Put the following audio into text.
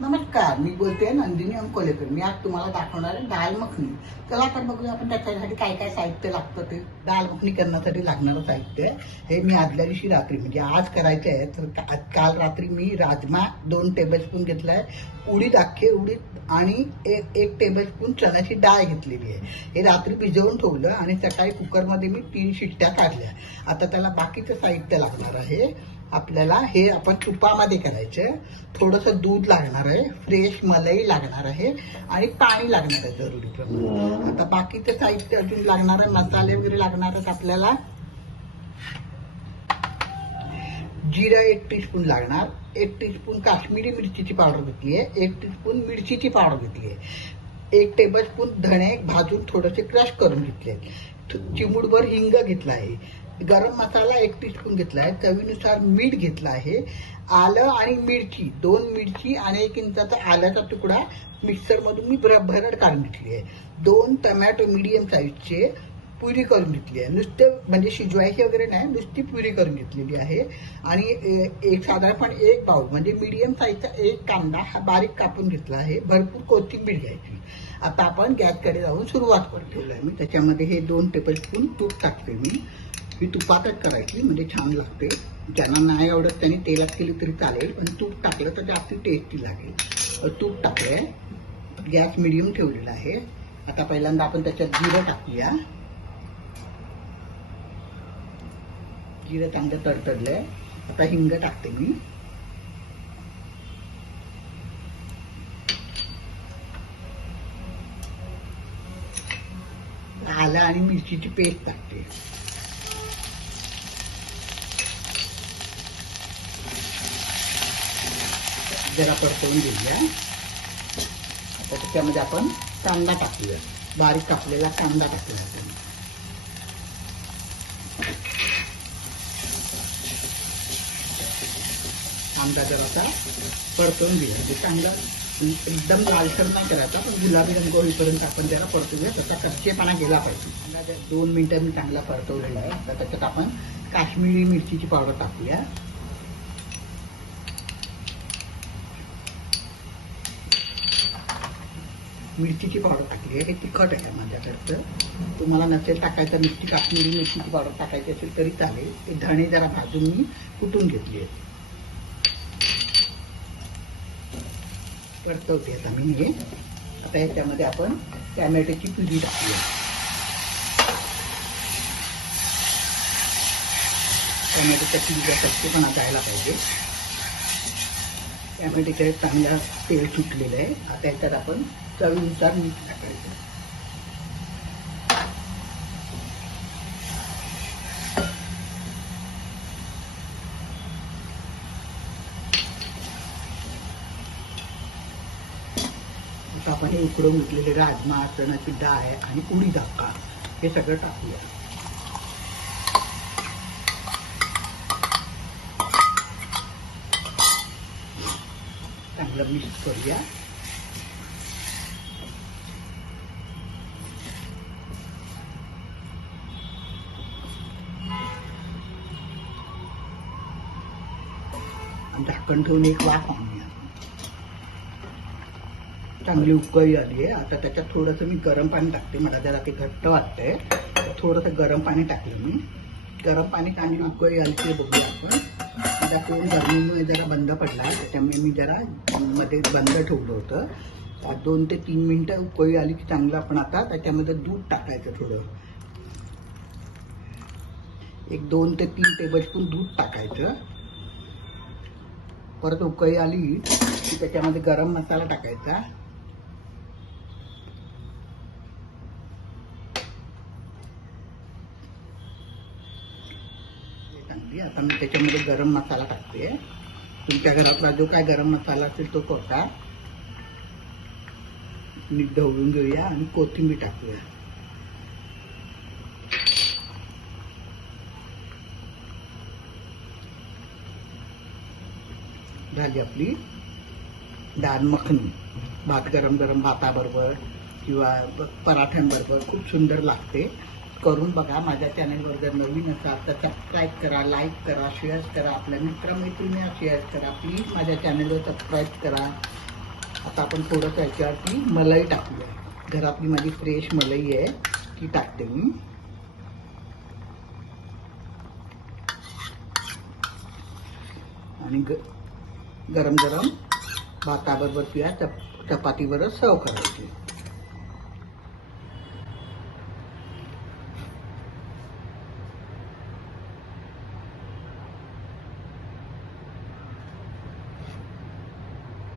नमस्कार, मी बोलते नंदिनी अंकोलेकर. मी आज तुम्हाला दाखवणार आहे दाल मखनी. चला तर बघूया आपण त्याच्यासाठी काय काय साहित्य लागतं ते. दाल मखनी करण्यासाठी लागणारं साहित्य हे मी आदल्या दिवशी रात्री म्हणजे आज करायचं आहे तर काल रात्री मी राजमा 2 टेबलस्पून घेतलाय, उडीद अख्खे उडीद आणि एक टेबलस्पून चण्याची डाळ घेतलेली आहे. हे रात्री भिजवून ठेवलं आणि सकाळी कुकरमध्ये मी 3 शिट्ट्या काढल्या. आता त्याला बाकीचं साहित्य लागणार आहे. आपल्याला हे आपण तुपामध्ये करायचं. थोडंसं दूध लागणार आहे, फ्रेश मलाई लागणार आहे आणि पाणी लागणार आहे जरुरी प्रमाणात. आता बाकीचं साहित्य अजून लागणार आहे, मसाले वगैरे लागणार आहेत आपल्याला. जिरं 1 टीस्पून लागणार, 1 टीस्पून काश्मीरी मिरचीची पावडर घेतली आहे, 1 टीस्पून मिरचीची पावडर घेतली आहे, 1 टेबलस्पून धणे भाजून थोडेसे क्रश करून घेतले, चिमूटभर हिंग घेतला आहे, गरम मसाला 1 टीस्पून घेतला आहे, चवीनुसार मीठ घेतला आहे, आलं आणि मिरची 2 मिरची आणि 1 इंचाचा आल्याचा तुकडा मिक्सरमधून मी भरड काढून घेतली आहे, 2 टमॅटो मीडियम साईजचे प्युरी करून घेतली आहे. नुसते म्हणजे शिजवायची वगैरे नाही, नुसती प्युरी करून घेतलेली आहे. आणि साधारणपणे 1 बाउल म्हणजे मीडियम साईजचा 1 कांदा हा बारीक कापून घेतला आहे. भरपूर कोथिंबीर घ्यायची. आता आपण गॅसकडे जाऊन सुरुवात करून ठेवलं आहे मी. त्याच्यामध्ये हे 2 टेबलस्पून तूप टाकते मी. ही तुपातच करायची म्हणजे छान लागते. ज्यांना नाही आवडत त्यांनी तेलात केली तरी चालेल, पण तूप टाकलं तर जास्त टेस्टी लागेल. तूप टाकलंय, गॅस मिडियम ठेवलेला आहे. आता पहिल्यांदा आपण त्याच्यात जिरं टाकूया. जिरं चांगलं तडतडलंय. आता हिंग टाकते मी. आलं आणि मिरचीची पेस्ट टाकते. जरा परतवून घेऊया. आता त्याच्यामध्ये आपण कांदा टाकूया. बारीक कापलेला कांदा टाकूया आपण. कांदा जरासा परतवून घेऊया. म्हणजे चांगला एकदम लालसर नाही करायचा, पण गुलाबी रंग होईपर्यंत आपण जरा परतवूया. त्याचा कच्चेपणा गेला पाहिजे. कांदा 2 मिनिटं मी चांगला परतवलेला आहे. तर त्याच्यात आपण काश्मीरी मिरचीची पावडर टाकूया. मिरचीची पावडर टाकली आहे. हे तिखट आहे माझ्याकडचं. तुम्हाला नसेल टाकायचं, नुसती काश्मीरी मिरचीची पावडर टाकायची असेल तरी चालेल. ते धणे जरा भाजून मी कुटून घेतली आहे. परतवते आता मी हे. आता ह्याच्यामध्ये आपण टॅमॅटोची प्युरी टाकूया. टॅमॅटोच्या प्युरीला कच्चेपणा जायला पाहिजे. टॅमॅटोच्या चांगला तेल सुटलेलं आहे. आता ह्याच्यात आपण चवीनुसार मीठ टाकायचं. आता आपण हे उकडून घेतलेले राजमा, चण्याची डाळ आणि उडीद अख्खा हे सगळं टाकूया. चांगलं मिक्स करूया. झाकण ठेवून एक वाफ आणूया. चांगली उकळी आली आहे. आता त्याच्यात थोडंसं मी गरम पाणी टाकते. मला जरा ते घट्ट वाटतंय, थोडंसं गरम पाणी टाकलं मी. गरम पाणी चांगली उकळी आली ते बघूया आपण. आता तो गरमीमुळे जरा बंद पडला, त्याच्यामुळे मी जरा मध्ये बंद ठेवलं होतं. 2 ते 3 मिनिटं उकळी आली की चांगलं आपण आता त्याच्यामध्ये दूध टाकायचं. थोडं एक 2 ते 3 टेबलस्पून दूध टाकायचं. परत उकळी आली की त्याच्यामध्ये गरम मसाला टाकायचा. आता मी त्याच्यामध्ये गरम मसाला टाकते. तुमच्या घरातला जो काय गरम मसाला असेल तो टाका. मीठ ढवळून घेऊया आणि कोथिंबीर टाकूया. झाली आपली दाल मखनी. भात गरम गरम भाताबरोबर किंवा पराठ्यांबरोबर खूप सुंदर लागते. करून बघा. माझ्या चॅनलवर जर नवीन असाल तर सबस्क्राईब करा, लाईक करा, शेअर करा, आपल्या मित्रमैत्रिणींना शेअर करा. प्लीज माझ्या चॅनलवर सबस्क्राईब करा. आता आपण थोडं त्याच्यावरती मलाई टाकूया. घरातली माझी फ्रेश मलाई आहे ती टाकते मी. आणि गरम गरम भाताबरोबर किंवा चपातीबरोबर सर्व करायची.